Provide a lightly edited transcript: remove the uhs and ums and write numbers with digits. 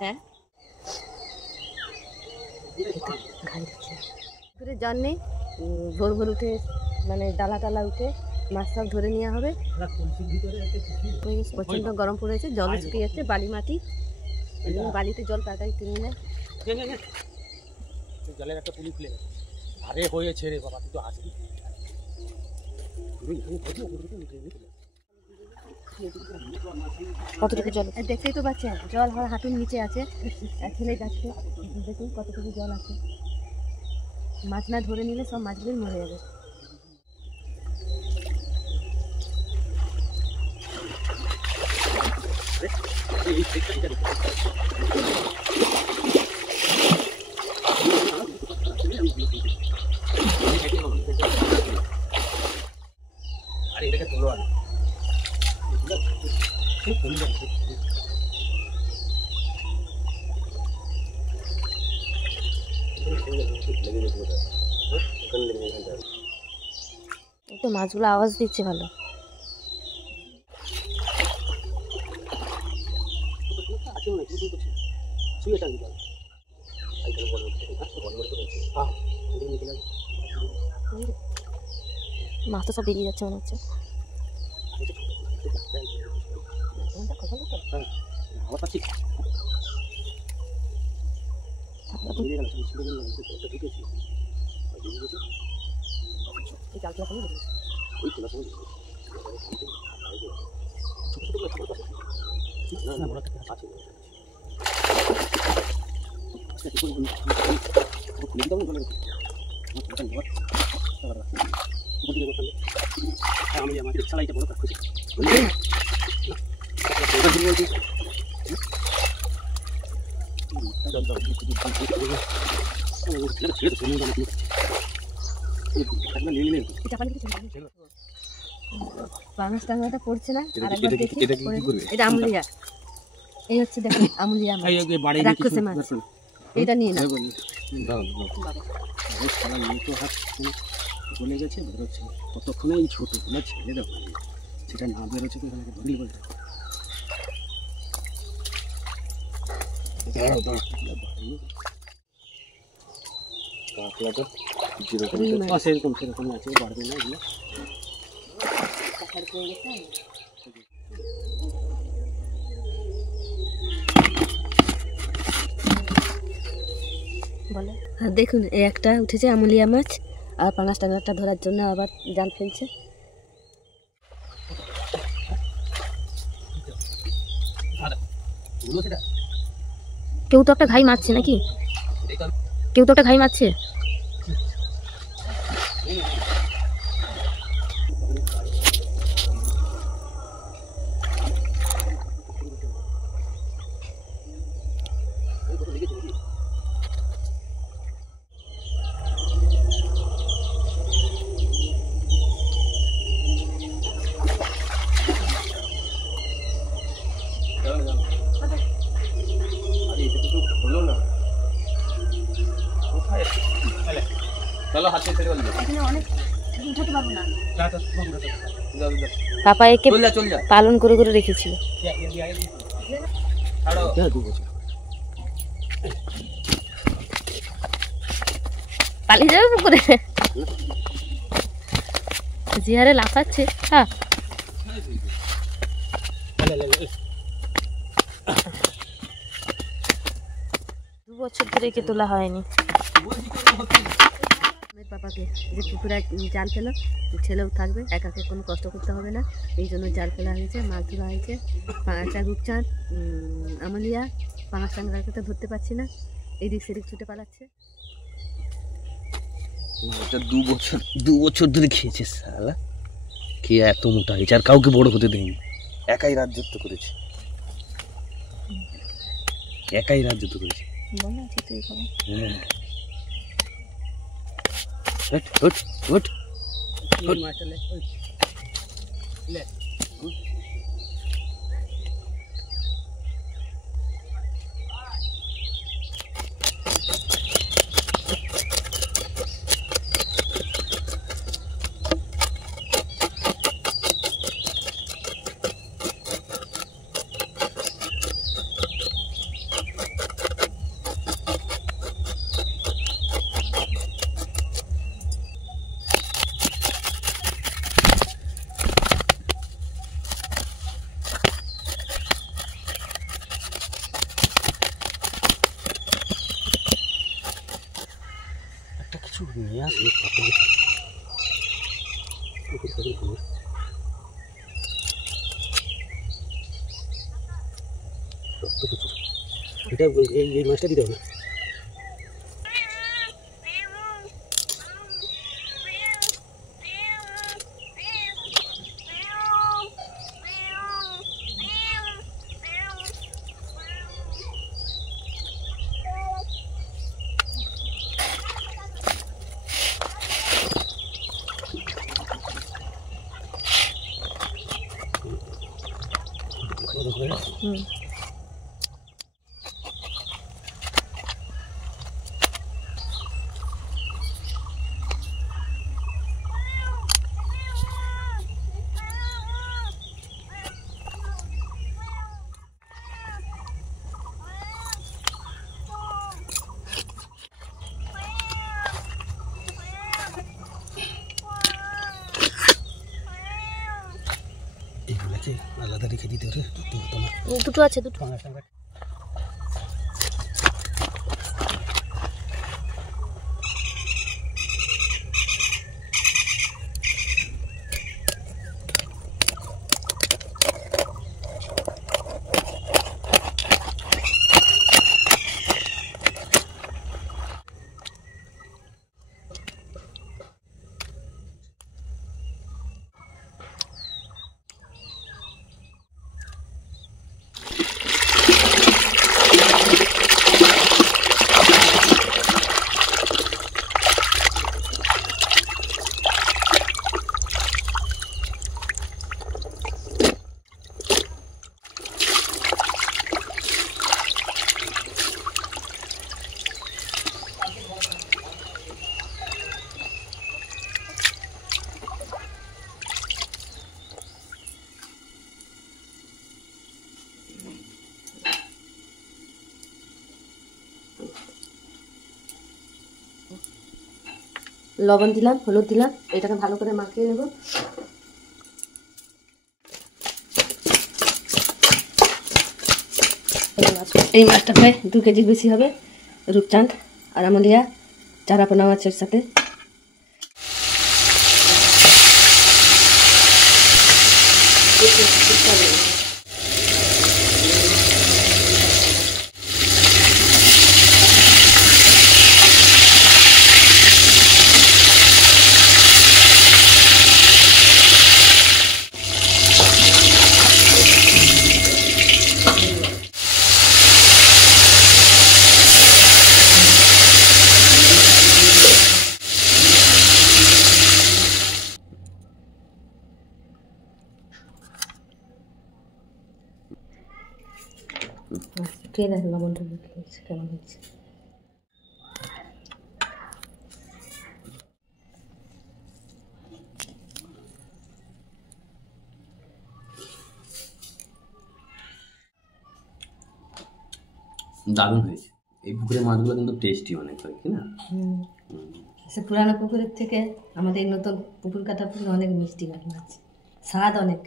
হ্যাঁ জল নেই, ভোর ভোর উঠে মানে ডালা টালা উঠে মাছ সব ধরে নেওয়া হবে। প্রচন্ড গরম পড়েছে, জল শুকিয়ে যাচ্ছে, বালি মাটি, বালিতে জল তাড়াতাড়ি টেনে নেয়। জলের একটা পুলি খুলে গেছে, আরে হয়েছে রে বাবা, তুই তো আসবি। কতটুকু জল দেখতেই তো পাচ্ছেন, জল হাঁটুর নিচে আছে। ছেলে যাচ্ছে, দেখুন কতটুকু জল আছে। মাছ না ধরে নিলে সব মাছগুলো মরে যাবে। আরে এটাকে তোলো আগে, তো মাছগুলো আওয়াজ দিচ্ছে ভালো। মাছ তো সব বেরিয়ে যাচ্ছে মনে হচ্ছে। বাংলাদেশ টাঙ্গাটা পড়ছে না, আরেকবার দেখি। এটা আমুলিয়া, এই হচ্ছে দেখুন আমুলিয়া মাছ, রাক্ষসী মাছ। এটা নিয়ে না চলে গেছে, বেরোচ্ছে কতক্ষণে এই ছোটগুলো ছেড়ে দেবো, সেটা না বেরোচ্ছে তো এখানে ধরলি বলতে সেরকম সেরকমই আছে, বাড়বে না এগুলো। বলে দেখুন এই একটা উঠেছে আমুলিয়া মাছ, আর পাঙাশ টাঙ্গাটা ধরার জন্য আবার জাল ফেলছে। কেউ তো একটা ঘাই মারছে নাকি, কেউ তো একটা ঘাই মারছে। পাপা একে পালন করে করে রেখেছিল। পালিয়ে যাবে পুকুরে, জিহারে লাফাচ্ছে। হ্যাঁ দু বছর ধরে একে তোলা হয়নি। পাপাকে যে পুকুরে জাল ফেলো, ছেলেও থাকবে, একাকে কোনো কষ্ট করতে হবে না, এই জন্য জাল ফেলা হয়েছে। মাছ ধরা হয়েছে, পাঙাশা, রূপচাঁদ, আমুলিয়া। পাঙাশ টাঙ্গাকে তো ধরতে পারছি না, এদিক সেদিক ছুটে পালাচ্ছে। দু বছর ধরে খেয়েছে শালা, কে এত মোটা হয়েছে, আর কাউকে বড় হতে দেয়নি, একাই রাজত্ব করেছে, একাই রাজত্ব করেছে। নিয়ে আসি এটা এই মাছটা দিতে হবে না। এইগুলোকে আলাদা রেখে দিতে হবে। তোমার দুটো আছে, দুটো। লবণ দিলাম, হলুদ দিলাম, এটাকে ভালো করে মাখিয়ে নেব। এই মাছটা প্রায় 2 কেজির বেশি হবে। রূপচাঁদ আর আমলিয়া চারাপোনা মাছের সাথে। খেয়ে দেখ লবণটা কেমন হয়েছে। দারুণ হয়েছে। এই পুকুরের মাছগুলো কিন্তু টেস্টি অনেক হয়, কি না? সে পুরানো পুকুরের থেকে আমাদের নতুন পুকুর কাটা পুকুর অনেক মিষ্টি মাছ, স্বাদ অনেক।